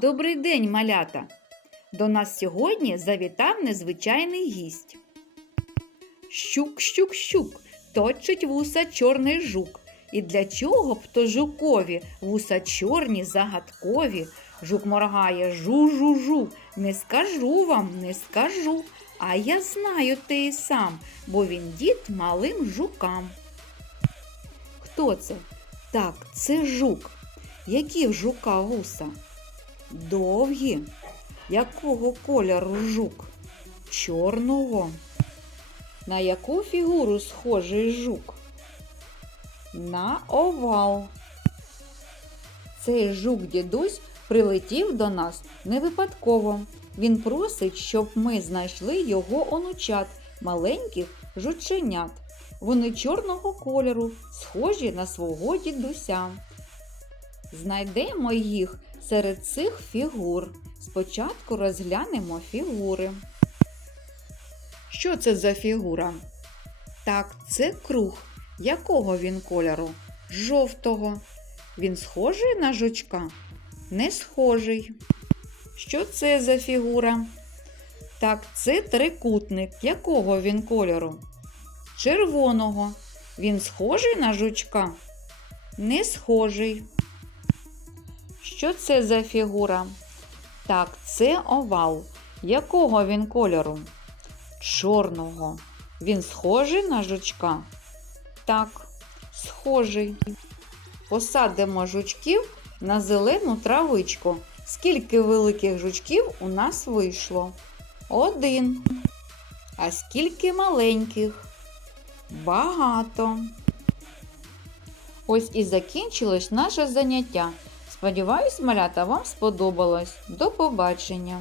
Добрий день, малята! До нас сьогодні завітав незвичайний гість. Щук, щук, щук, точить вуса чорний жук. І для чого б то жукові вуса чорні, загадкові? Жук моргає жу-жу-жу. Не скажу вам, не скажу. А я знаю те і сам, бо він дід малим жукам. Хто це? Так, це жук. Які в жука вуса? Довгі. Якого кольору жук? Чорного. На яку фігуру схожий жук? На овал. Цей жук дідусь прилетів до нас не випадково. Він просить, щоб ми знайшли його онучат, маленьких жученят. Вони чорного кольору, схожі на свого дідуся. Знайдемо їх серед цих фігур. Спочатку розглянемо фігури. Що це за фігура? Так, це круг. Якого він кольору? Жовтого. Він схожий на жучка? Не схожий. Що це за фігура? Так, це трикутник. Якого він кольору? Червоного. Він схожий на жучка? Не схожий. Що це за фігура? Так, це овал. Якого він кольору? Чорного. Він схожий на жучка? Так, схожий. Посадимо жучків на зелену травичку. Скільки великих жучків у нас вийшло? Один. А скільки маленьких? Багато. Ось і закінчилось наше заняття. Сподіваюсь, малята вам сподобалось. До побачення!